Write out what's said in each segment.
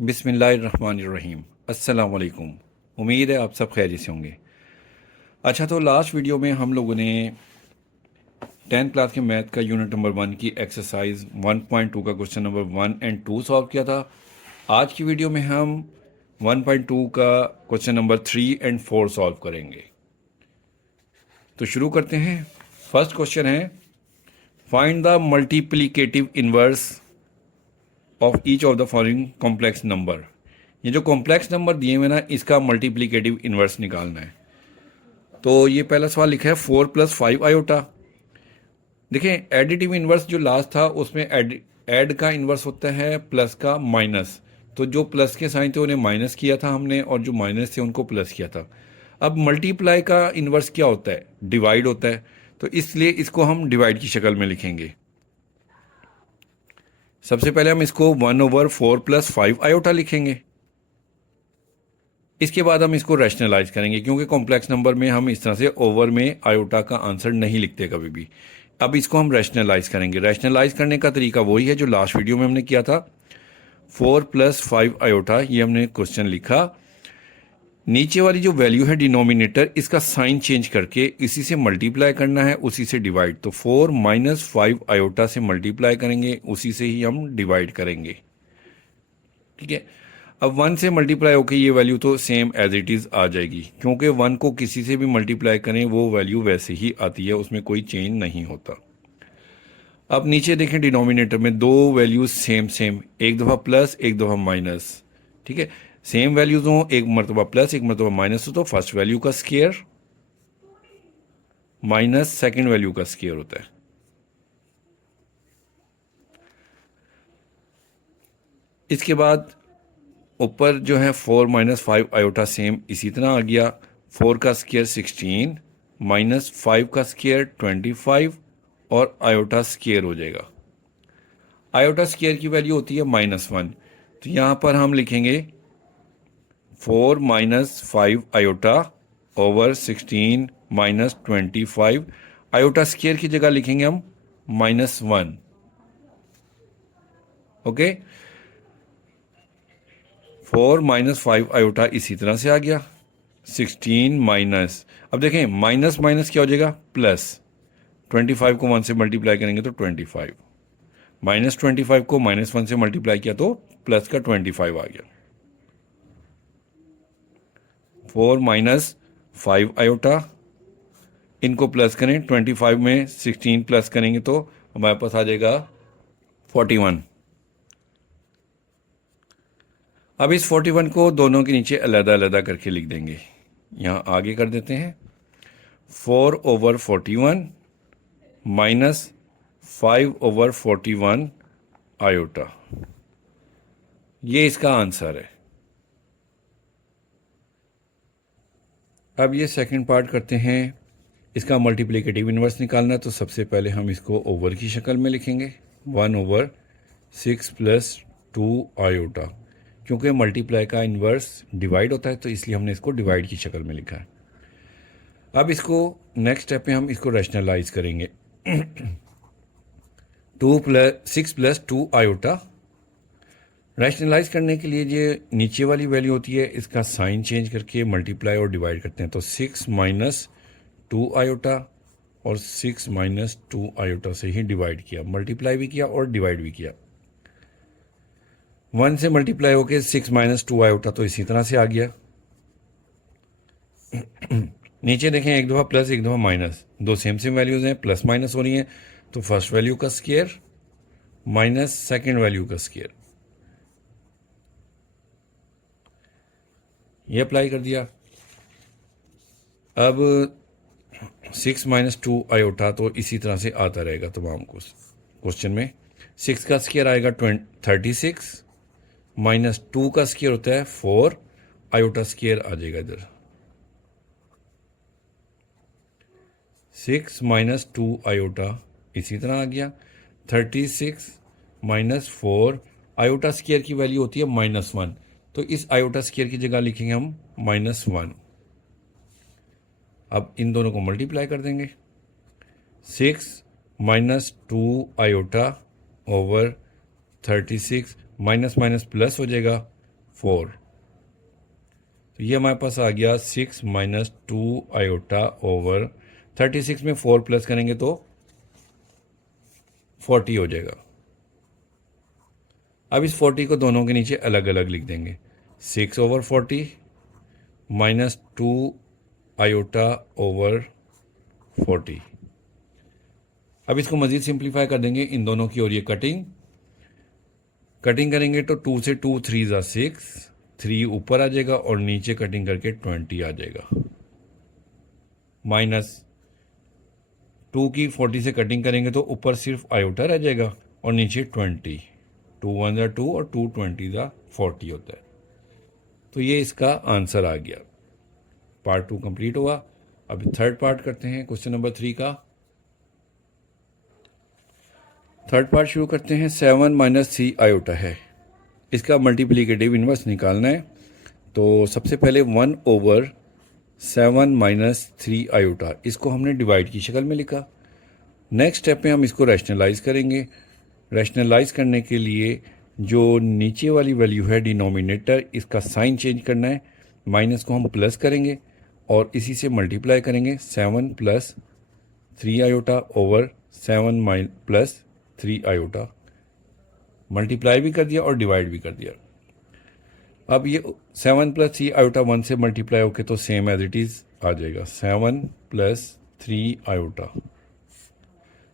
बिस्मिल्लाहिर्रहमानिर्रहीम। अस्सलाम वालेकुम। उम्मीद है आप सब खैरियत से होंगे। अच्छा, तो लास्ट वीडियो में हम लोगों ने 10th क्लास के मैथ का यूनिट नंबर 1 की एक्सरसाइज 1.2 का क्वेश्चन नंबर 1 एंड 2 सॉल्व किया था। आज की वीडियो में हम 1.2 का क्वेश्चन नंबर 3 एंड 4 सॉल्व करेंगे। तो शुरू करते हैं। फर्स्ट क्वेश्चन है, find the multiplicative inverse of each of the following complex number. ये जो कॉम्प्लेक्स नंबर दिए हुए ना, इसका मल्टीप्लिकेटिव इनवर्स निकालना है। तो ये पहला सवाल लिखा है 4 + 5 आयोटा। देखें, एडिटिव इनवर्स जो लास्ट था उसमें ऐड का इनवर्स होता है प्लस का माइनस। तो जो प्लस के साइन थे उन्हें माइनस किया था हमने, और जो माइनस थे उनको प्लस किया था। अब मल्टीप्लाई का इनवर्स क्या होता है? डिवाइड होता है। तो इसलिए इसको हम डिवाइड की शक्ल में लिखेंगे। सबसे पहले हम इसको 1/4 + 5 आयोटा लिखेंगे। इसके बाद हम इसको रैशनलाइज करेंगे, क्योंकि कॉम्प्लेक्स नंबर में हम इस तरह से ओवर में आयोटा का आंसर नहीं लिखते कभी भी। अब इसको हम रैशनलाइज करेंगे। रैशनलाइज करने का तरीका वही है जो लास्ट वीडियो में हमने किया था। 4 + 5 आयोटा, ये हमने क्वेश्चन लिखा। नीचे वाली जो वैल्यू है डिनोमिनेटर, इसका साइन चेंज करके इसी से मल्टीप्लाई करना है, उसी से डिवाइड। तो 4 - 5 आयोटा से मल्टीप्लाई करेंगे, उसी से ही हम डिवाइड करेंगे। ठीक है। अब 1 से मल्टीप्लाई होकर ये वैल्यू तो सेम एज इट इज़ आ जाएगी, क्योंकि 1 को किसी से भी मल्टीप्लाई करें वो वैल्यू वैसे ही आती है, उसमें कोई चेंज नहीं होता। अब नीचे देखें, डिनोमिनेटर में दो वैल्यूज सेम सेम, एक दफ़ा प्लस एक दफ़ा माइनस। ठीक है। सेम वैल्यूज हो, एक मरतबा प्लस एक मरतबा माइनस हो, तो फर्स्ट वैल्यू का स्केयर माइनस सेकेंड वैल्यू का स्केयर होता है। इसके बाद ऊपर जो है 4 - 5 आयोटा सेम इसी तरह आ गया। 4 का स्केयर 16 -5 का स्केयर 25 और आयोटा स्केयर हो जाएगा। आयोटा स्केयर की वैल्यू होती है -1। तो यहाँ पर हम लिखेंगे 4 - 5 आयोटा ओवर 16 -25। आयोटा स्केयर की जगह लिखेंगे हम -1। ओके। 4 - 5 आयोटा इसी तरह से आ गया। 16 माइनस, अब देखें माइनस माइनस क्या हो जाएगा? प्लस। 25 को 1 से मल्टीप्लाई करेंगे तो 25, -25 को -1 से मल्टीप्लाई किया तो प्लस का 25 आ गया। 4 - 5 आयोटा, इनको प्लस करें, 25 में 16 प्लस करेंगे तो हमारे पास आ जाएगा 41। अब इस 41 को दोनों के नीचे अलग अलग करके लिख देंगे। यहाँ आगे कर देते हैं 4/41 -5/41 आयोटा। ये इसका आंसर है। अब ये सेकंड पार्ट करते हैं। इसका मल्टीप्लिकेटिव इनवर्स निकालना है, तो सबसे पहले हम इसको ओवर की शक्ल में लिखेंगे। 1/6 + 2 आयोटा। क्योंकि मल्टीप्लाई का इन्वर्स डिवाइड होता है, तो इसलिए हमने इसको डिवाइड की शक्ल में लिखा है। अब इसको नेक्स्ट स्टेप में हम इसको रैशनलाइज करेंगे। 6 + 2 आयोटा। रैशनलाइज करने के लिए ये नीचे वाली वैल्यू होती है, इसका साइन चेंज करके मल्टीप्लाई और डिवाइड करते हैं। तो 6 - 2 आयोटा और 6 - 2 आयोटा से ही डिवाइड किया, मल्टीप्लाई भी किया और डिवाइड भी किया। 1 से मल्टीप्लाई होके 6 - 2 आयोटा तो इसी तरह से आ गया। नीचे देखें, एक दफ़ा प्लस एक दफ़ा माइनस, दो सेम सेम वैल्यूज हैं, प्लस माइनस हो रही हैं, तो फर्स्ट वैल्यू का स्केयर माइनस सेकेंड वैल्यू का स्केयर, ये अप्लाई कर दिया। अब 6 - 2 आयोटा तो इसी तरह से आता रहेगा तमाम क्वेश्चन में। 6 का स्केयर आएगा 36 -2 का स्केयर होता है 4, आयोटा स्केयर आ जाएगा इधर। 6 - 2 आयोटा इसी तरह आ गया। 36 -4, आयोटा स्केयर की वैल्यू होती है -1, तो इस आयोटा स्केयर की जगह लिखेंगे हम -1। अब इन दोनों को मल्टीप्लाई कर देंगे। 6 - 2 iota over 36, minus minus plus हो जाएगा, 4। तो ये हमारे पास आ गया 6 माइनस 2 आयोटा ओवर 36 में 4 प्लस करेंगे तो 40 हो जाएगा। अब इस 40 को दोनों के नीचे अलग अलग लिख देंगे। 6 ओवर 40 माइनस 2 आयोटा ओवर 40। अब इसको मज़ीद सिंप्लीफाई कर देंगे इन दोनों की, और ये कटिंग करेंगे तो 2 से 2 3 ज़ा 6, 3 ऊपर आ जाएगा और नीचे कटिंग करके 20 आ जाएगा। माइनस 2 की 40 से कटिंग करेंगे तो ऊपर सिर्फ आयोटा रह जाएगा और नीचे 20। 2 1 ज़ा 2 और 2 20 ज़ा 40 होता है। तो ये इसका आंसर आ गया। पार्ट 2 कंप्लीट हुआ। अब थर्ड पार्ट करते हैं क्वेश्चन नंबर 3 का। थर्ड पार्ट शुरू करते हैं। 7 माइनस 3 आयोटा है, इसका मल्टीप्लिकेटिव इन्वर्स निकालना है। तो सबसे पहले 1 ओवर 7 माइनस 3 आयोटा, इसको हमने डिवाइड की शक्ल में लिखा। नेक्स्ट स्टेप में हम इसको रैशनलाइज करेंगे। रैशनलाइज करने के लिए जो नीचे वाली वैल्यू है डिनोमिनेटर, इसका साइन चेंज करना है। माइनस को हम प्लस करेंगे और इसी से मल्टीप्लाई करेंगे। 7 plus 3 iota over 7 plus 3 iota, multiply भी कर दिया और डिवाइड भी कर दिया। अब ये 7 प्लस 3 आयोटा 1 से मल्टीप्लाई होके तो सेम एज इट इज़ आ जाएगा। 7 प्लस 3 आयोटा।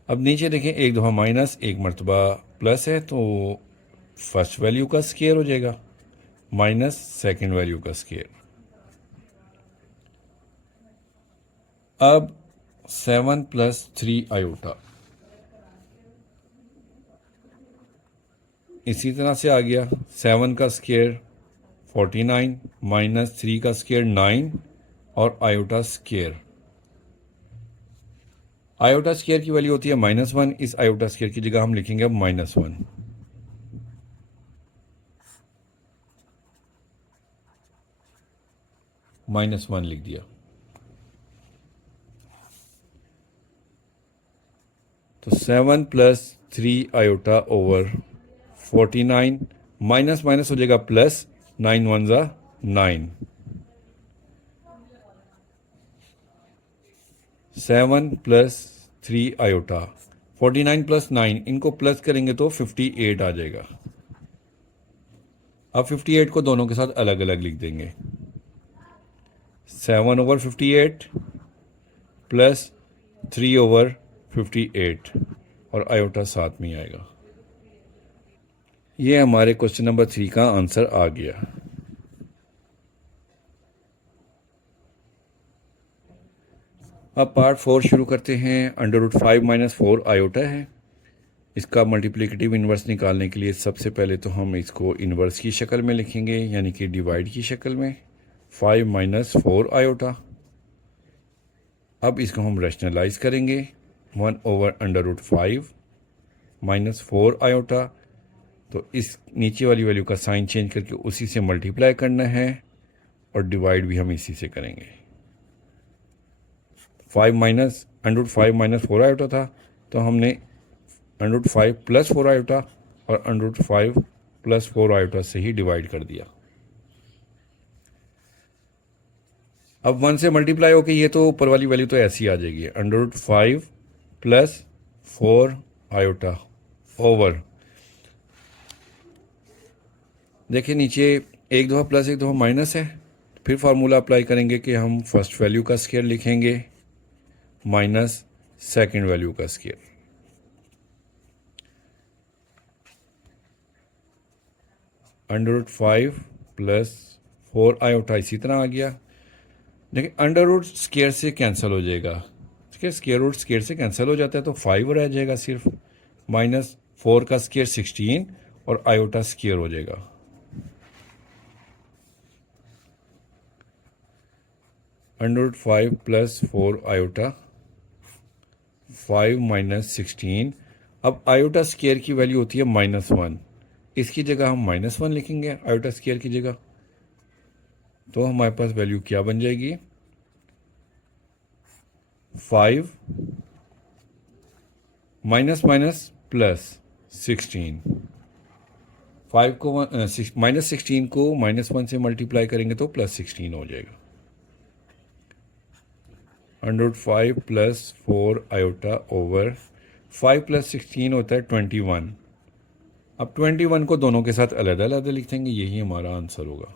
अब नीचे देखें, एक दफ़ा माइनस एक मरतबा प्लस है तो फर्स्ट वैल्यू का स्केयर हो जाएगा माइनस सेकंड वैल्यू का स्केयर। अब 7 प्लस 3 आयोटा इसी तरह से आ गया। 7 का स्केयर 49 माइनस 3 का स्केयर 9 और आयोटा स्केयर। आयोटा स्केयर की वैल्यू होती है -1। इस आयोटा स्केयर की जगह हम लिखेंगे अब -1। -1 लिख दिया। तो 7 plus 3 iota over 49 minus minus हो जाएगा प्लस, 9 1 ज़ा 9। 7 प्लस 3 आयोटा, 49 प्लस 9, इनको प्लस करेंगे तो 58 आ जाएगा। अब 58 को दोनों के साथ अलग अलग लिख देंगे। 7 ओवर 58 प्लस 3 ओवर 58 और आयोटा साथ में आएगा। ये हमारे क्वेश्चन नंबर 3 का आंसर आ गया। अब पार्ट 4 शुरू करते हैं। √5 माइनस 4 आयोटा है, इसका मल्टीप्लिकेटिव इन्वर्स निकालने के लिए सबसे पहले तो हम इसको इन्वर्स की शक्ल में लिखेंगे, यानी कि डिवाइड की शक्ल में। 5 माइनस 4 आयोटा। अब इसको हम रैशनलाइज करेंगे। 1 ओवर √5 माइनस 4 आयोटा। तो इस नीचे वाली वैल्यू का साइन चेंज करके उसी से मल्टीप्लाई करना है और डिवाइड भी हम इसी से करेंगे। 5 माइनस √5 माइनस 4 आयोटा था, तो हमने √5 प्लस 4 आयोटा और √5 प्लस 4 आयोटा से ही डिवाइड कर दिया। अब 1 से मल्टीप्लाई होके ये तो ऊपर वाली वैल्यू तो ऐसी आ जाएगी। √5 प्लस 4 आयोटा ओवर, देखिए नीचे एक दफ़ा प्लस एक दफ़ा माइनस है। फिर फार्मूला अप्लाई करेंगे कि हम फर्स्ट वैल्यू का स्केयर लिखेंगे माइनस सेकंड वैल्यू का स्केयर। √5 प्लस 4 आयोटा इसी तरह आ गया। देखिए अंडर स्केयर से कैंसिल हो जाएगा, ठीक है, स्केयर रूट स्केयर से कैंसिल हो जाता है तो 5 रह जाएगा सिर्फ। माइनस 4 का स्केयर 16 और आयोटा स्केयर हो जाएगा। √5 प्लस 4 आयोटा, 5 माइनस 16। अब आयोटा स्केयर की वैल्यू होती है -1, इसकी जगह हम -1 लिखेंगे आयोटा स्केयर की जगह। तो हमारे पास वैल्यू क्या बन जाएगी? 5 माइनस माइनस प्लस 16। 5 को -16 को -1 से मल्टीप्लाई करेंगे तो +16 हो जाएगा। √5 + 4 आयोटा ओवर 5 + 16 होता है 21। अब 21 को दोनों के साथ अलग अलग लिख देंगे, यही हमारा आंसर होगा।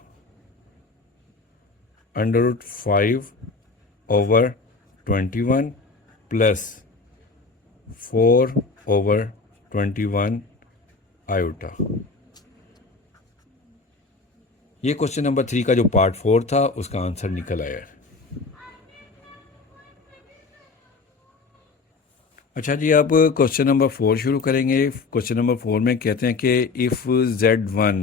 √5 ओवर 21 + 4 ओवर 21 आयोटा। ये क्वेश्चन नंबर 3 का जो पार्ट 4 था उसका आंसर निकल आया है। अच्छा जी, अब क्वेश्चन नंबर 4 शुरू करेंगे। क्वेश्चन नंबर 4 में कहते हैं कि इफ़ Z1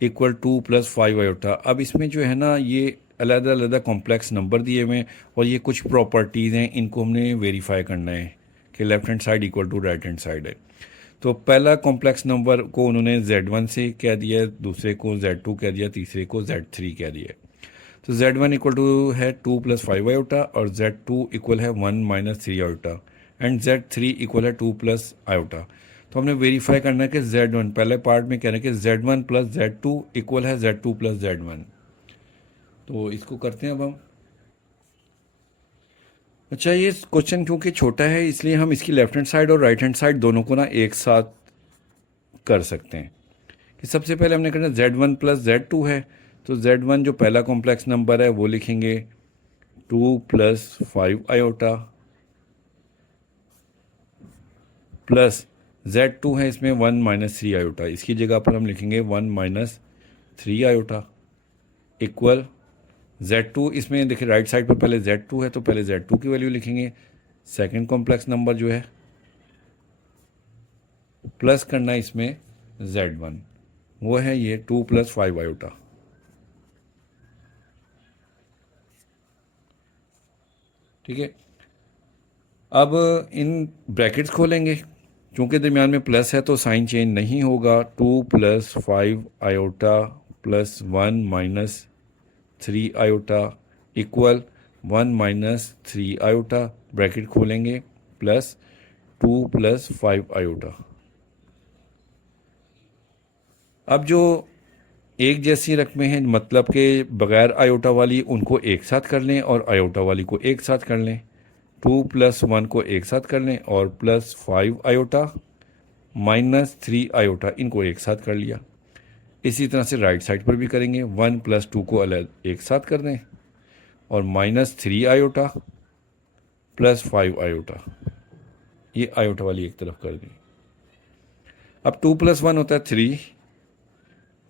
= 2 + 5 आयोटा। अब इसमें जो है ना, ये अलग अलग कॉम्प्लेक्स नंबर दिए हुए हैं और ये कुछ प्रॉपर्टीज़ हैं, इनको हमने वेरीफाई करना है कि left hand side equal to right hand side है। तो पहला कॉम्प्लेक्स नंबर को उन्होंने Z1 से कह दिया, दूसरे को Z2 कह दिया, तीसरे को Z3 कह दिया। तो Z1 = है 2 + 5 आयोटा और Z2 = है 1 - 3 आयोटा एंड Z3 = है 2 + आयोटा। तो हमने वेरीफाई करना है कि Z1, पहले पार्ट में कह रहे हैं कि Z1 + Z2 = है Z2 + Z1। तो इसको करते हैं अब हम। अच्छा, ये क्वेश्चन क्योंकि छोटा है इसलिए हम इसकी लेफ्ट हैंड साइड और राइट हैंड साइड दोनों को ना एक साथ कर सकते हैं। कि सबसे पहले हमने करना Z1 + Z2 है, तो Z1 जो पहला कॉम्प्लेक्स नंबर है वो लिखेंगे 2 + 5 आयोटा प्लस Z2 है इसमें 1 - 3 आयोटा, इसकी जगह पर हम लिखेंगे 1 - 3 आयोटा इक्वल Z2। इसमें देखिए राइट साइड पर पहले Z2 है तो पहले Z2 की वैल्यू लिखेंगे, सेकंड कॉम्प्लेक्स नंबर जो है प्लस करना है इसमें Z1, वो है ये 2 + 5 आयोटा। ठीक है, अब इन ब्रैकेट्स खोलेंगे, क्योंकि दरमियान में प्लस है तो साइन चेंज नहीं होगा। 2 + 5 iota plus 1 - 3 iota equal 1 - 3 iota, bracket खोलेंगे प्लस 2 + 5 आयोटा। अब जो एक जैसी रकमें हैं, मतलब कि बग़ैर आयोटा वाली उनको एक साथ कर लें और आयोटा वाली को एक साथ कर लें। 2 + 1 को एक साथ कर लें और +5 आयोटा -3 आयोटा इनको एक साथ कर लिया। इसी तरह से राइट साइड पर भी करेंगे, 1 + 2 को अलग एक साथ कर दें और -3 आयोटा +5 आयोटा, ये आयोटा वाली एक तरफ कर दी। अब 2 + 1 होता है 3,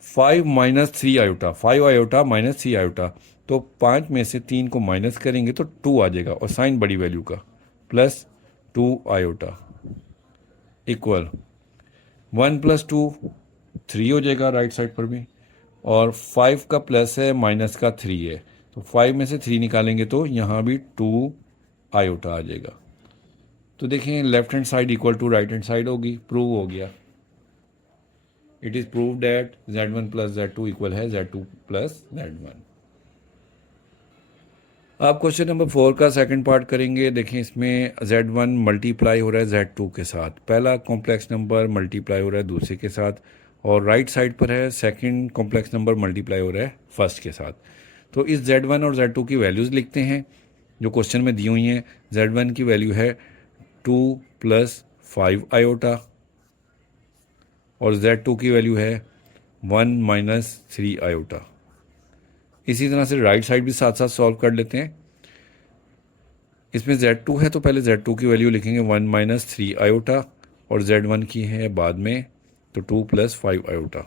5 - 3 आयोटा, 5 आयोटा -3 आयोटा, तो 5 में से 3 को माइनस करेंगे तो 2 आ जाएगा और साइन बड़ी वैल्यू का +2 आयोटा इक्वल 1 + 2 3 हो जाएगा राइट साइड पर भी, और 5 का प्लस है माइनस का 3 है, तो 5 में से 3 निकालेंगे तो यहाँ भी 2 आयोटा आ जाएगा। तो देखें left hand side equal to right hand side होगी, प्रूव हो गया। It is prove that Z1 + Z2 equal है Z2 + Z1। अब क्वेश्चन नंबर 4 का सेकंड पार्ट करेंगे। देखें इसमें Z1 मल्टीप्लाई हो रहा है Z2 के साथ, पहला कॉम्प्लेक्स नंबर मल्टीप्लाई हो रहा है दूसरे के साथ, और राइट साइड पर है सेकंड कॉम्प्लेक्स नंबर मल्टीप्लाई हो रहा है फर्स्ट के साथ। तो इस Z1 और Z2 की वैल्यूज़ लिखते हैं जो क्वेश्चन में दी हुई हैं। Z1 की वैल्यू है 2 + 5 आयोटा और Z2 की वैल्यू है 1 - 3 आयोटा। इसी तरह से राइट साइड भी साथ साथ सॉल्व कर लेते हैं। इसमें Z2 है तो पहले Z2 की वैल्यू लिखेंगे 1 - 3 आयोटा और Z1 की है बाद में, तो 2 + 5 आयोटा।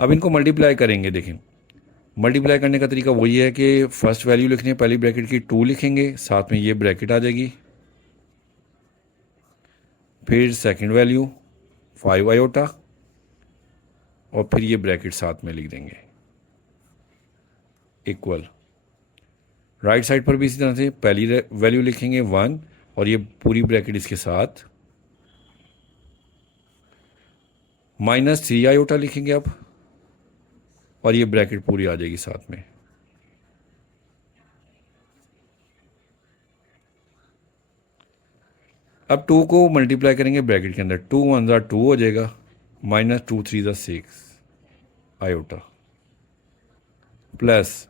अब इनको मल्टीप्लाई करेंगे। देखें मल्टीप्लाई करने का तरीका वही है कि फर्स्ट वैल्यू लिखनी है, पहली ब्रैकेट की 2 लिखेंगे, साथ में ये ब्रैकेट आ जाएगी, फिर सेकंड वैल्यू 5 आयोटा और फिर ये ब्रैकेट साथ में लिख देंगे इक्वल। राइट साइड पर भी इसी तरह से पहली वैल्यू लिखेंगे 1 और ये पूरी ब्रैकेट इसके साथ -3 आयोटा लिखेंगे अब, और ये ब्रैकेट पूरी आ जाएगी साथ में। अब 2 को मल्टीप्लाई करेंगे ब्रैकेट के अंदर, 2 × 1 = 2 हो जाएगा माइनस 2 3 ज़ा 6 आयोटा, प्लस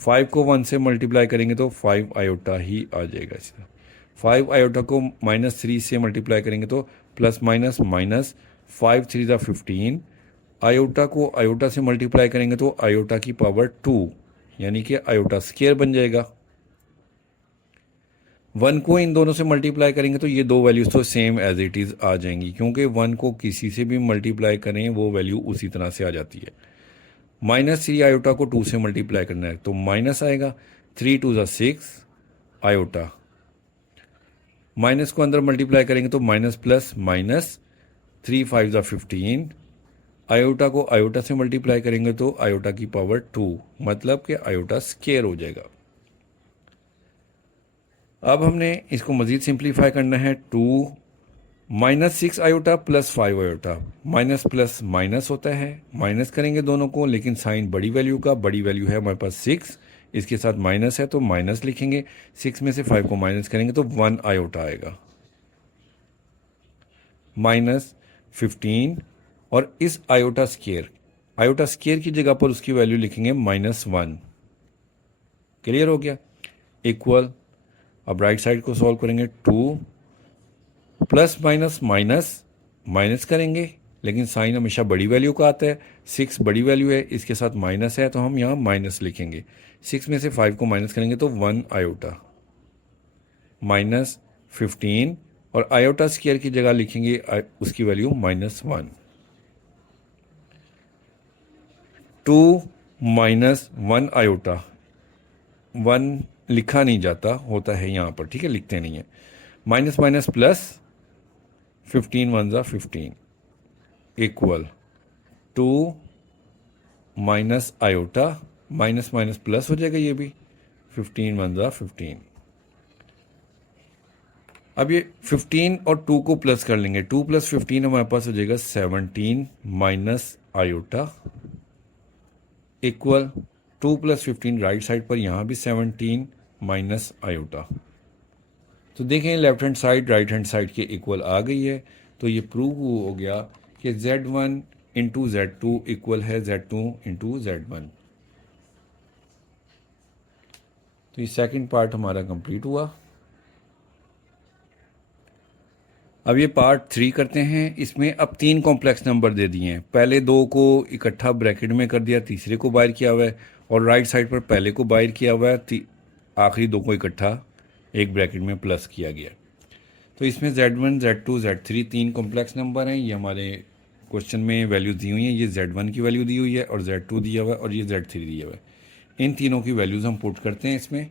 5 को 1 से मल्टीप्लाई करेंगे तो 5 आयोटा ही आ जाएगा इसका। 5 आयोटा को -3 से मल्टीप्लाई करेंगे तो प्लस माइनस माइनस 5 3 ज़ा 15। आयोटा को आयोटा से मल्टीप्लाई करेंगे तो आयोटा की पावर 2 यानी कि आयोटा स्क्वायर बन जाएगा। 1 को इन दोनों से मल्टीप्लाई करेंगे तो ये दो वैल्यूज़ तो सेम एज इट इज़ आ जाएंगी, क्योंकि 1 को किसी से भी मल्टीप्लाई करें वो वैल्यू उसी तरह से आ जाती है। -3 आयोटा को 2 से मल्टीप्लाई करना है तो माइनस आएगा, 3 2 ज़ा 6 आयोटा, माइनस को अंदर मल्टीप्लाई करेंगे तो माइनस प्लस माइनस 3 5 ज़ा 15। आयोटा को आयोटा से मल्टीप्लाई करेंगे तो आयोटा की पावर 2, मतलब कि आयोटा स्क्वायर हो जाएगा। अब हमने इसको मज़ीद सिंप्लीफाई करना है। 2 -6 iota plus 5 iota, minus plus minus होता है, माइनस करेंगे दोनों को, लेकिन साइन बड़ी वैल्यू का, बड़ी वैल्यू है हमारे पास 6, इसके साथ माइनस है तो माइनस लिखेंगे। 6 में से 5 को माइनस करेंगे तो 1 आयोटा आएगा, -15। और इस आयोटा स्क्वायर की जगह पर उसकी वैल्यू लिखेंगे -1। क्लियर हो गया? इक्वल, अब राइट साइड को सॉल्व करेंगे। 2 प्लस माइनस माइनस, माइनस करेंगे लेकिन साइन हमेशा बड़ी वैल्यू का आता है। 6 बड़ी वैल्यू है, इसके साथ माइनस है तो हम यहाँ माइनस लिखेंगे। 6 में से 5 को माइनस करेंगे तो 1 आयोटा, -15। और आयोटा स्क्वायर की जगह लिखेंगे उसकी वैल्यू -1। 2 -1 आयोटा, 1 लिखा नहीं जाता, होता है यहाँ पर, ठीक है, लिखते नहीं है। माइनस माइनस प्लस, 15 1 ज़ा 15 equal 2 minus iota, minus minus plus हो जाएगा ये भी, 15 1 ज़ा 15। अब ये 15 और 2 को प्लस कर लेंगे, 2 + 15 हमारे पास हो जाएगा 17 minus iota equal 2 + 15 right side पर यहाँ भी 17 माइनस आयोटा। तो देखें left hand side right hand side के इक्वल आ गई है, तो ये प्रूव हो गया कि Z1 × Z2 इक्वल है Z2 × Z1। तो ये सेकंड पार्ट हमारा कंप्लीट हुआ। अब ये पार्ट 3 करते हैं। इसमें अब 3 कॉम्प्लेक्स नंबर दे दिए हैं, पहले 2 को इकट्ठा ब्रैकेट में कर दिया, तीसरे को बाहर किया हुआ है, और राइट साइड पर पहले को बाहर किया हुआ है, आखिरी 2 को इकट्ठा एक ब्रैकेट में प्लस किया गया। तो इसमें Z1 Z2 Z3 3 complex number हैं। ये हमारे क्वेश्चन में वैल्यू दी हुई हैं। ये Z1 की वैल्यू दी हुई है और Z2 दिया हुआ है और ये Z3 दिया हुआ है। इन तीनों की वैल्यूज़ हम पुट करते हैं इसमें।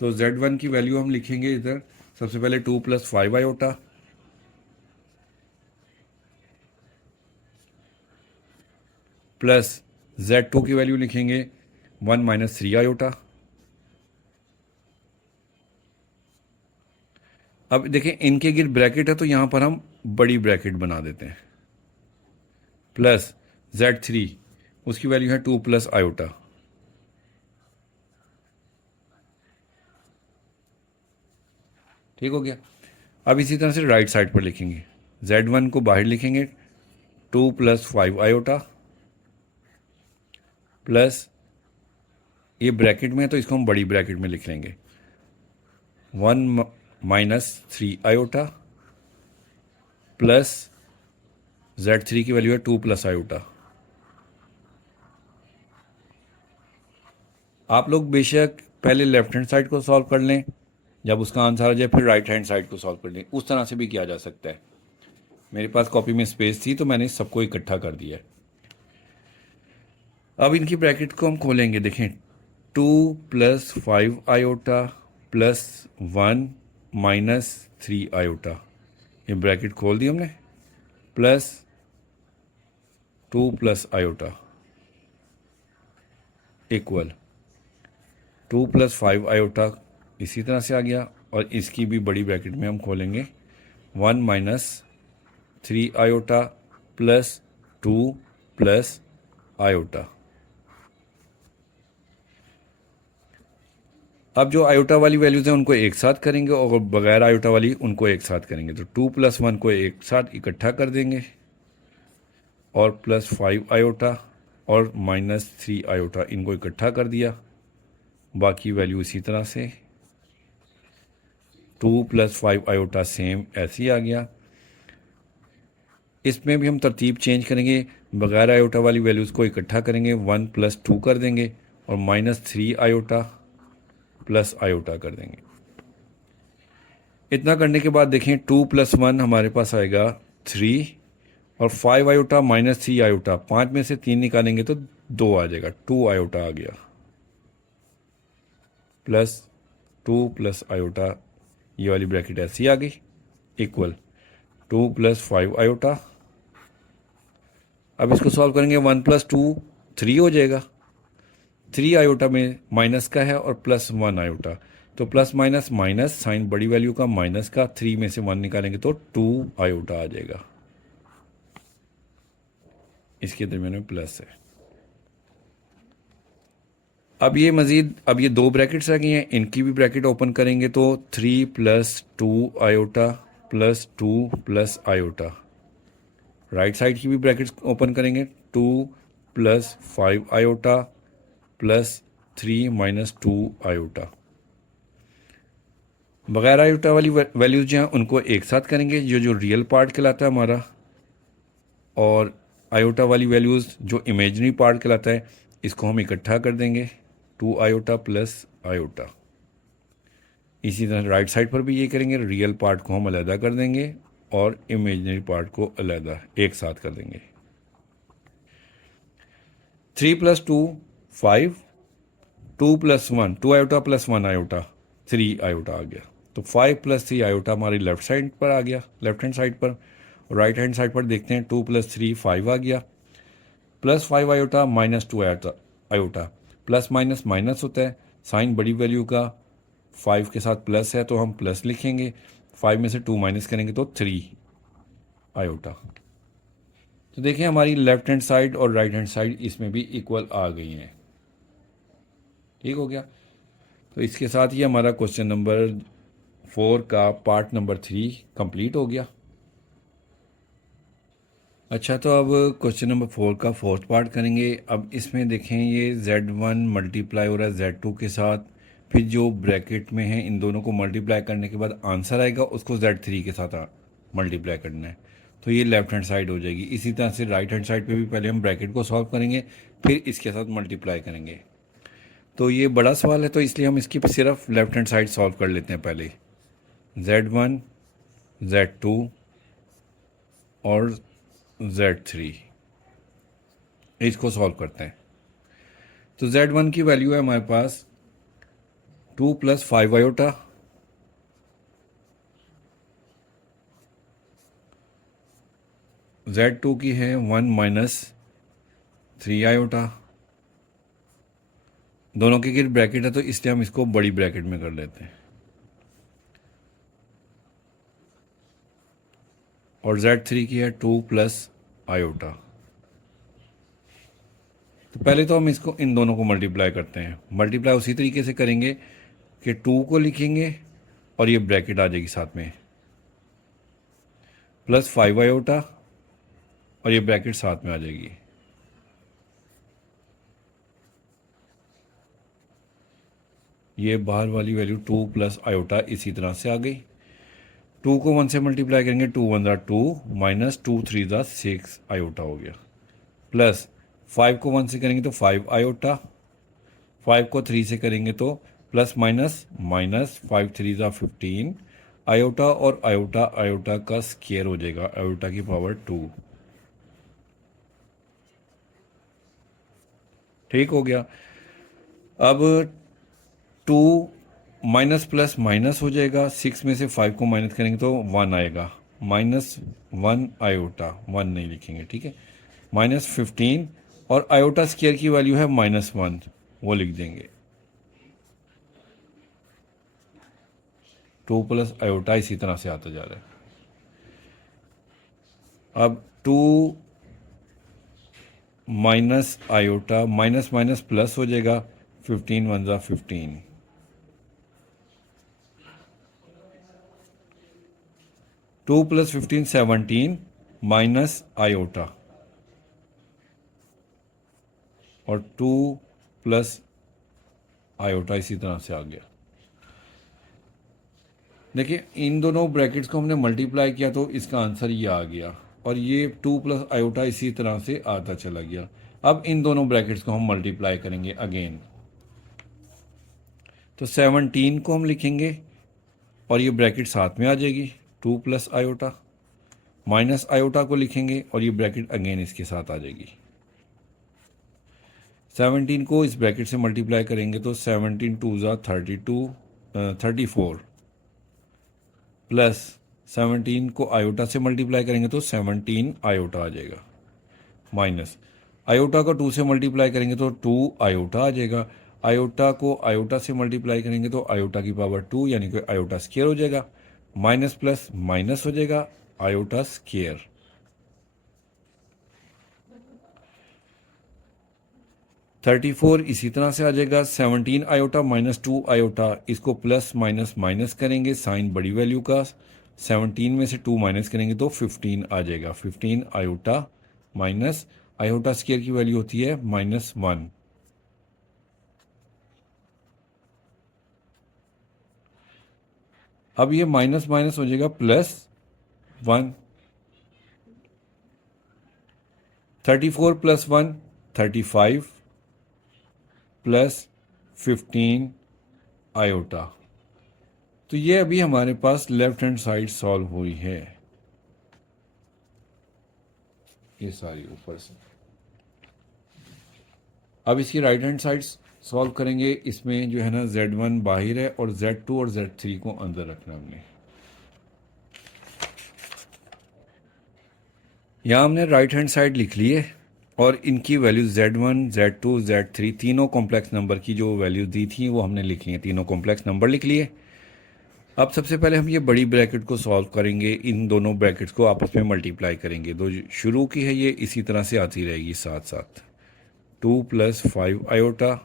तो Z1 की वैल्यू हम लिखेंगे इधर, सबसे पहले 2 + 5 आयोटा, प्लस Z2 की वैल्यू लिखेंगे 1 - 3 आयोटा। अब देखें इनके गिर ब्रैकेट है तो यहाँ पर हम बड़ी ब्रैकेट बना देते हैं, प्लस Z3 उसकी वैल्यू है 2 + आयोटा, ठीक हो गया। अब इसी तरह से राइट साइड पर लिखेंगे, Z1 को बाहर लिखेंगे 2 + 5 आयोटा, प्लस ये ब्रैकेट में है तो इसको हम बड़ी ब्रैकेट में लिख लेंगे 1 - 3 आयोटा, प्लस Z3 की वैल्यू है 2 + आयोटा। आप लोग बेशक पहले लेफ्ट हैंड साइड को सॉल्व कर लें, जब उसका आंसर आ जाए फिर राइट हैंड साइड को सॉल्व कर लें, उस तरह से भी किया जा सकता है। मेरे पास कॉपी में स्पेस थी तो मैंने सबको इकट्ठा कर दिया। अब इनकी ब्रैकेट को हम खोलेंगे, देखें 2 + 5 आयोटा प्लस 1 - 3 आयोटा, ये ब्रैकेट खोल दी हमने, प्लस 2 + आयोटा इक्वल 2 + 5 आयोटा इसी तरह से आ गया, और इसकी भी बड़ी ब्रैकेट में हम खोलेंगे 1 - 3 आयोटा प्लस 2 + आयोटा। अब जो आयोटा वाली वैल्यूज़ हैं उनको एक साथ करेंगे और बगैर आयोटा वाली उनको एक साथ करेंगे। तो 2 + 1 को एक साथ इकट्ठा कर देंगे, और प्लस 5 आयोटा और माइनस 3 आयोटा, इनको इकट्ठा कर दिया, बाकी वैल्यू इसी तरह से 2 प्लस 5 आयोटा सेम ऐसे ही आ गया। इसमें भी हम तरतीब चेंज करेंगे, बगैर आयोटा वाली वैल्यूज़ को इकट्ठा करेंगे, 1 प्लस 2 कर देंगे और माइनस 3 आयोटा प्लस आयोटा कर देंगे। इतना करने के बाद देखें 2 प्लस 1 हमारे पास आएगा 3 और 5 आयोटा माइनस 3 आयोटा, 5 में से 3 निकालेंगे तो 2 आ जाएगा, 2 आयोटा आ गया प्लस 2 प्लस आयोटा, ये वाली ब्रैकेट ऐसी आ गई, इक्वल 2 प्लस 5 आयोटा। अब इसको सॉल्व करेंगे, 1 प्लस 2 3 हो जाएगा, 3 आयोटा में माइनस का है और प्लस 1 आयोटा, तो प्लस माइनस माइनस, साइन बड़ी वैल्यू का माइनस का, 3 में से 1 निकालेंगे तो 2 आयोटा आ जाएगा, इसके दरमियान में प्लस है। अब ये मज़ीद, अब ये 2 ब्रैकेट्स आ गई हैं, इनकी भी ब्रैकेट ओपन करेंगे तो 3 plus 2 iota plus 2 plus iota, right side की भी ब्रैकेट्स ओपन करेंगे, 2 plus 5 iota plus 3 minus 2 iota. बगैर आयोटा वाली वैल्यूज जो हैं उनको एक साथ करेंगे, जो रियल पार्ट कहलाता है हमारा, और आयोटा वाली वैल्यूज़ जो इमेजनरी पार्ट कहलाता है, इसको हम इकट्ठा कर देंगे, 2 आयोटा प्लस आयोटा। इसी तरह राइट साइड पर भी ये करेंगे, रियल पार्ट को हम अलहदा कर देंगे और इमेजनरी पार्ट को अलहदा एक साथ कर देंगे। 3 plus 2 5, 2 plus 1 2 iota plus 1 iota 3 iota आ गया, तो 5 प्लस 3 आयोटा हमारी लेफ्ट साइड पर आ गया, लेफ्ट हैंड साइड पर। राइट हैंड साइड पर देखते हैं, 2 प्लस 3 5 आ गया, plus 5 iota minus 2 iota, plus minus minus होता है, साइन बड़ी वैल्यू का 5 के साथ प्लस है तो हम प्लस लिखेंगे, 5 में से 2 माइनस करेंगे तो 3 आयोटा। तो देखिए हमारी लेफ्ट हैंड साइड और राइट हैंड साइड इसमें भी इक्वल आ गई हैं, ठीक हो गया। तो इसके साथ ही हमारा क्वेश्चन नंबर 4 का पार्ट नंबर 3 कंप्लीट हो गया। अच्छा, तो अब क्वेश्चन नंबर 4 का फोर्थ पार्ट करेंगे। अब इसमें देखें, ये Z1 मल्टीप्लाई हो रहा है Z2 के साथ, फिर जो ब्रैकेट में है इन दोनों को मल्टीप्लाई करने के बाद आंसर आएगा, उसको Z3 के साथ मल्टीप्लाई करना है, तो ये लेफ्ट हैंड साइड हो जाएगी। इसी तरह से राइट हैंड साइड पे भी पहले हम ब्रैकेट को सॉल्व करेंगे, फिर इसके साथ मल्टीप्लाई करेंगे। तो ये बड़ा सवाल है, तो इसलिए हम इसकी सिर्फ लेफ्ट हैंड साइड सॉल्व कर लेते हैं पहले। Z1 Z2 और Z3 इसको सॉल्व करते हैं। तो Z1 की वैल्यू है हमारे पास 2 प्लस 5 आयोटा, Z2 की है 1 माइनस 3 आयोटा, दोनों के गिर ब्रैकेट है तो इसलिए हम इसको बड़ी ब्रैकेट में कर लेते हैं, और Z3 की है 2 प्लस आयोटा। तो पहले तो हम इसको इन दोनों को मल्टीप्लाई करते हैं। मल्टीप्लाई उसी तरीके से करेंगे कि 2 को लिखेंगे और ये ब्रैकेट आ जाएगी साथ में, प्लस 5 आयोटा और ये ब्रैकेट साथ में आ जाएगी। ये बाहर वाली वैल्यू 2 प्लस आयोटा इसी तरह से आ गई। 2 को 1 से मल्टीप्लाई करेंगे, 2 1 ज़ा 2 माइनस 2 3 ज़ा 6 आयोटा हो गया, प्लस 5 को 1 से करेंगे तो 5 आयोटा, 5 को 3 से करेंगे तो प्लस माइनस माइनस 5 3 ज़ा 15 आयोटा, और आयोटा आयोटा का स्क्वायर हो जाएगा, आयोटा की पावर 2, ठीक हो गया। अब 2 माइनस प्लस माइनस हो जाएगा, 6 में से 5 को माइनस करेंगे तो 1 आएगा, माइनस 1 आयोटा, 1 नहीं लिखेंगे, ठीक है, माइनस 15, और आयोटा स्क्वायर की वैल्यू है -1, वो लिख देंगे। 2 प्लस आयोटा इसी तरह से आता जा रहा है। अब 2 minus iota, minus minus plus हो जाएगा, 15 1 ज़ा 15, 2 प्लस 15 17 माइनस आयोटा, और 2 प्लस आयोटा इसी तरह से आ गया। देखिए इन दोनों ब्रैकेट्स को हमने मल्टीप्लाई किया तो इसका आंसर ये आ गया, और ये 2 प्लस आयोटा इसी तरह से आता चला गया। अब इन दोनों ब्रैकेट्स को हम मल्टीप्लाई करेंगे अगेन, तो 17 को हम लिखेंगे और ये ब्रैकेट साथ में आ जाएगी 2 प्लस आयोटा, माइनस आयोटा को लिखेंगे और ये ब्रैकेट अगेन इसके साथ आ जाएगी। 17 को इस ब्रैकेट से मल्टीप्लाई करेंगे तो 17 2 ज़ा 34 प्लस 17 को आयोटा से मल्टीप्लाई करेंगे तो 17 आयोटा आ जाएगा, माइनस आयोटा को 2 से मल्टीप्लाई करेंगे तो 2 आयोटा आ जाएगा। आयोटा को आयोटा से मल्टीप्लाई करेंगे तो आयोटा की पावर 2 यानी कि आयोटा स्क्वायर हो जाएगा, माइनस प्लस माइनस हो जाएगा आयोटा स्क्वायर। थर्टी फोर इसी तरह से आ जाएगा। 17 आयोटा माइनस 2 आयोटा, इसको प्लस माइनस माइनस करेंगे साइन बड़ी वैल्यू का, 17 में से 2 माइनस करेंगे तो 15 आ जाएगा। 15 आयोटा माइनस आयोटा स्क्वायर की वैल्यू होती है -1। अब ये माइनस माइनस हो जाएगा +1। 34 + 1 35 प्लस 15 आयोटा। तो ये अभी हमारे पास लेफ्ट हैंड साइड सॉल्व हुई है, ये सारी ऊपर से। अब इसकी राइट हैंड साइड सॉल्व करेंगे। इसमें जो है ना Z1 बाहर है और Z2 और Z3 को अंदर रखना हमने। यहाँ हमने राइट हैंड साइड लिख ली है और इनकी वैल्यू Z1 Z2 Z3 तीनों कॉम्प्लेक्स नंबर की जो वैल्यू दी थी वो हमने लिख ली है, तीनों कॉम्प्लेक्स नंबर लिख लिए। अब सबसे पहले हम ये बड़ी ब्रैकेट को सॉल्व करेंगे, इन दोनों ब्रैकेट्स को आपस में मल्टीप्लाई करेंगे। तो शुरू की है ये इसी तरह से आती रहेगी साथ साथ। 2 + 5 आयोटा,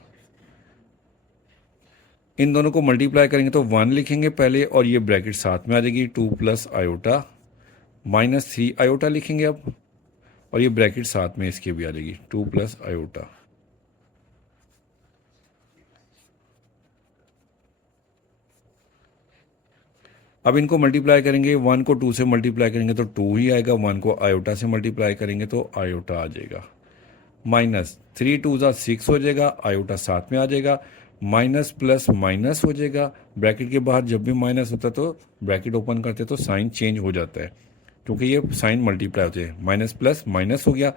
इन दोनों को मल्टीप्लाई करेंगे तो 1 लिखेंगे पहले और ये ब्रैकेट साथ में आ जाएगी 2 + आयोटा, -3 आयोटा लिखेंगे अब और ये ब्रैकेट साथ में इसके भी आ जाएगी 2 + आयोटा। अब इनको मल्टीप्लाई करेंगे, 1 को 2 से मल्टीप्लाई करेंगे तो 2 ही आएगा, 1 को आयोटा से मल्टीप्लाई करेंगे तो आयोटा आ जाएगा। -3 2 ज़ा 6 हो जाएगा, आयोटा साथ में आ जाएगा, माइनस प्लस माइनस हो जाएगा। ब्रैकेट के बाहर जब भी माइनस होता है तो ब्रैकेट ओपन करते तो साइन चेंज हो जाता है, क्योंकि ये साइन मल्टीप्लाई होते हैं। माइनस प्लस माइनस हो गया।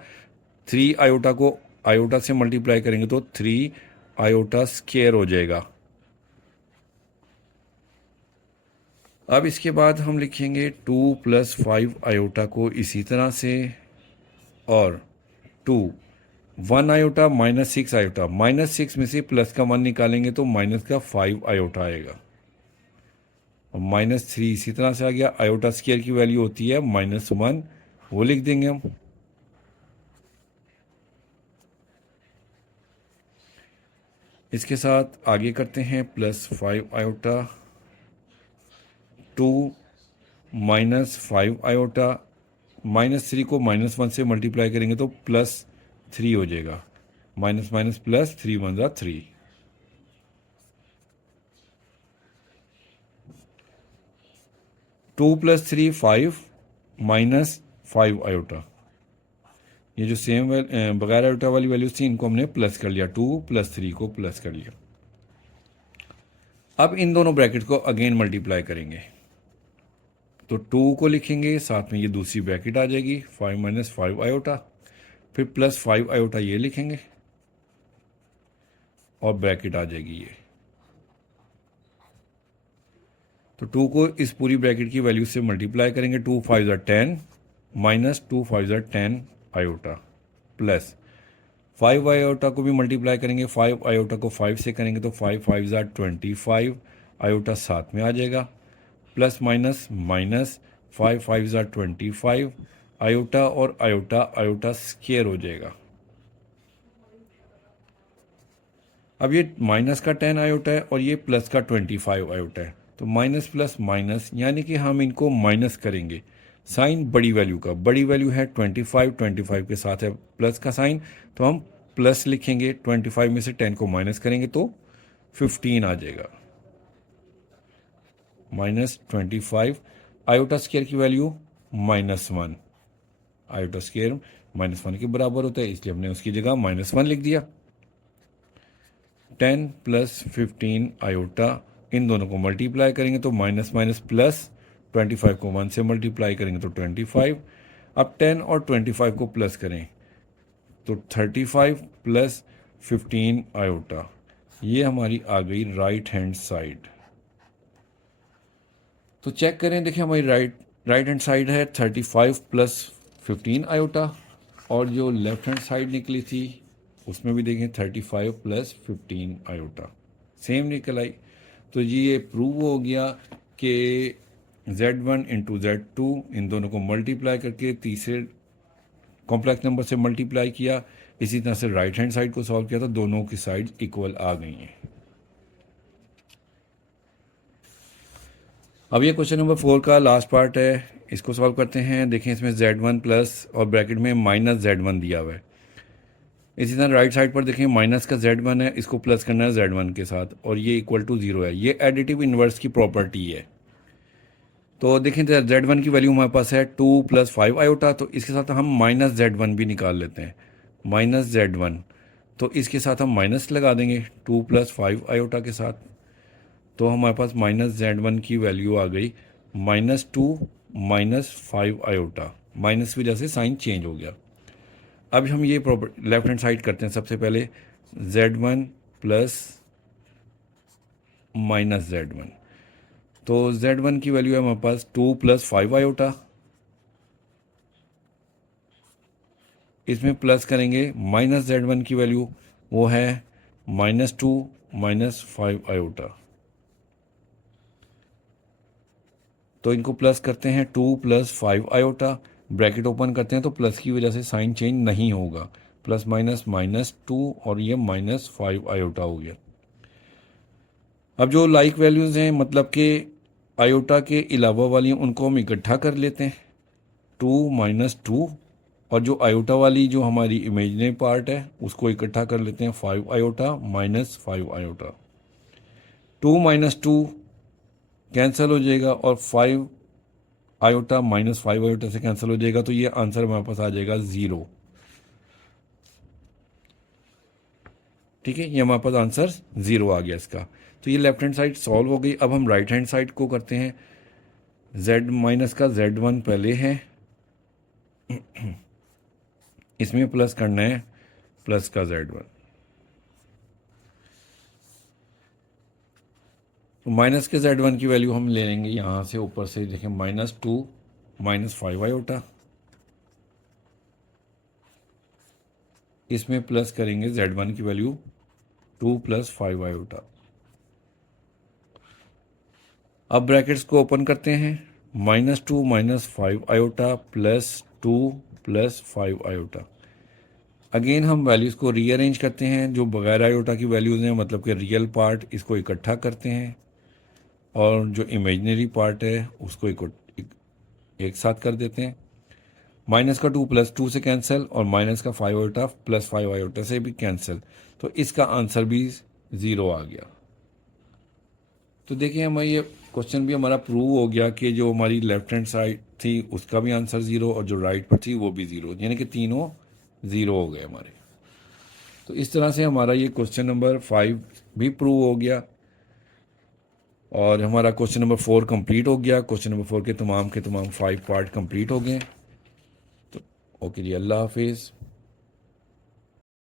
3 आयोटा को आयोटा से मल्टीप्लाई करेंगे तो 3 आयोटा स्क्वायर हो जाएगा। अब इसके बाद हम लिखेंगे 2 + 5 आयोटा को इसी तरह से, और 2 1 आयोटा -6 आयोटा, -6 में से प्लस का 1 निकालेंगे तो माइनस का 5 आयोटा आएगा, और -3 इसी तरह से आ गया। आयोटा स्क्वायर की वैल्यू होती है -1, वो लिख देंगे हम। इसके साथ आगे करते हैं +5 आयोटा, 2 -5 आयोटा, -3 को -1 से मल्टीप्लाई करेंगे तो +3 हो जाएगा, माइनस माइनस प्लस 3 1 ज़ा 3। 2 + 3 5 -5 आयोटा, ये जो सेम बगैर आयोटा वाली वैल्यूज थी इनको हमने प्लस कर लिया, 2 + 3 को प्लस कर लिया। अब इन दोनों ब्रैकेट को अगेन मल्टीप्लाई करेंगे, तो 2 को लिखेंगे, साथ में ये दूसरी ब्रैकेट आ जाएगी 5 - 5 आयोटा, फिर +5 आयोटा ये लिखेंगे और ब्रैकेट आ जाएगी ये। तो 2 को इस पूरी ब्रैकेट की वैल्यू से मल्टीप्लाई करेंगे, 2 5 ज़ा 10 -2 5 ज़ा 10 आयोटा, प्लस 5 आयोटा को भी मल्टीप्लाई करेंगे, 5 आयोटा को 5 से करेंगे तो 5 5 ज़ा 25 आयोटा साथ में आ जाएगा, प्लस माइनस माइनस 5 5 ज़ा 25 आयोटा, और आयोटा आयोटा स्क्वायर हो जाएगा। अब ये माइनस का 10 आयोटा है और ये प्लस का 25 आयोटा है, तो माइनस प्लस माइनस यानी कि हम इनको माइनस करेंगे साइन बड़ी वैल्यू का। बड़ी वैल्यू है 25 के साथ है प्लस का साइन, तो हम प्लस लिखेंगे, 25 में से 10 को माइनस करेंगे तो 15 आ जाएगा, -25। आयोटा स्क्वायर की वैल्यू -1, आयोटा स्क्वायर -1 के बराबर होता है, इसलिए हमने उसकी जगह -1 लिख दिया। 10 + 15 आयोटा, इन दोनों को मल्टीप्लाई करेंगे तो माइनस माइनस प्लस, 25 को 1 से मल्टीप्लाई करेंगे तो 25। अब 10 और 25 को प्लस करें तो 35 + 15 आयोटा, ये हमारी आ गई राइट हैंड साइड। तो चेक करें, देखिए हमारी राइट हैंड साइड है 35 + 15 आयोटा, और जो लेफ्ट हैंड साइड निकली थी उसमें भी देखें 35 + 15 आयोटा सेम निकल आई। तो जी ये प्रूव हो गया कि Z1 × Z2, इन दोनों को मल्टीप्लाई करके तीसरे कॉम्प्लेक्स नंबर से मल्टीप्लाई किया, इसी तरह से राइट हैंड साइड को सॉल्व किया तो दोनों की साइड इक्वल आ गई हैं। अब ये क्वेश्चन नंबर 4 का लास्ट पार्ट है, इसको सॉल्व करते हैं। देखें इसमें Z1 प्लस और ब्रैकेट में -Z1 दिया हुआ है। इसी तरह राइट साइड पर देखें माइनस का Z1 है, इसको प्लस करना है Z1 के साथ, और ये इक्वल टू 0 है। ये एडिटिव इन्वर्स की प्रॉपर्टी है। तो देखें Z1 की वैल्यू हमारे पास है 2 + 5 आयोटा, तो इसके साथ हम -Z1 भी निकाल लेते हैं, -Z1, तो इसके साथ हम माइनस लगा देंगे 2 + 5 आयोटा के साथ, तो हमारे पास -Z1 की वैल्यू आ गई -2 - 5 आयोटा, माइनस की वजह से साइन चेंज हो गया। अब हम ये लेफ्ट हैंड साइड करते हैं। सबसे पहले Z1 + -Z1, तो Z1 की वैल्यू है हमारे पास 2 + 5 आयोटा, इसमें प्लस करेंगे -Z1 की वैल्यू, वो है -2 - 5 आयोटा, तो इनको प्लस करते हैं 2 + 5 आयोटा, ब्रैकेट ओपन करते हैं तो प्लस की वजह से साइन चेंज नहीं होगा, प्लस माइनस -2 और ये -5 आयोटा हो गया। अब जो लाइक वैल्यूज़ हैं, मतलब कि आयोटा के अलावा वाली, उनको हम इकट्ठा कर लेते हैं, 2 - 2, और जो आयोटा वाली जो हमारी इमेजिनरी पार्ट है उसको इकट्ठा कर लेते हैं, 5 आयोटा -5 आयोटा। 2 - 2 कैंसिल हो जाएगा और 5 आयोटा -5 आयोटा से कैंसिल हो जाएगा, तो ये आंसर हमारे पास आ जाएगा 0। ठीक है, ये हमारे पास आंसर 0 आ गया इसका। तो ये लेफ्ट हैंड साइड सॉल्व हो गई। अब हम राइट हैंड साइड को करते हैं। Z- का Z1 पहले है, इसमें प्लस करना है प्लस का Z1, तो माइनस के Z1 की वैल्यू हम ले लेंगे यहाँ से ऊपर से, देखें -2 - 5 आयोटा, इसमें प्लस करेंगे Z1 की वैल्यू 2 + 5 आयोटा। अब ब्रैकेट्स को ओपन करते हैं, -2 - 5 आयोटा +2 + 5 आयोटा। अगेन हम वैल्यूज़ को रीअरेंज करते हैं, जो बगैर आयोटा की वैल्यूज़ हैं, मतलब कि रियल पार्ट, इसको इकट्ठा करते हैं, और जो इमेजिनरी पार्ट है उसको एक साथ कर देते हैं। माइनस का 2 + 2 से कैंसिल, और माइनस का 5 आयोटा +5 आयोटा से भी कैंसिल, तो इसका आंसर भी 0 आ गया। तो देखिए हमारा ये क्वेश्चन भी हमारा प्रूव हो गया कि जो हमारी लेफ्ट हैंड साइड थी उसका भी आंसर 0, और जो राइट पर थी वो भी 0, यानी कि तीनों 0 हो गए हमारे। तो इस तरह से हमारा ये क्वेश्चन नंबर 5 भी प्रूव हो गया, और हमारा क्वेश्चन नंबर 4 कंप्लीट हो गया। क्वेश्चन नंबर 4 के तमाम 5 पार्ट कंप्लीट हो गए। तो ओके जी, अल्लाह हाफिज़।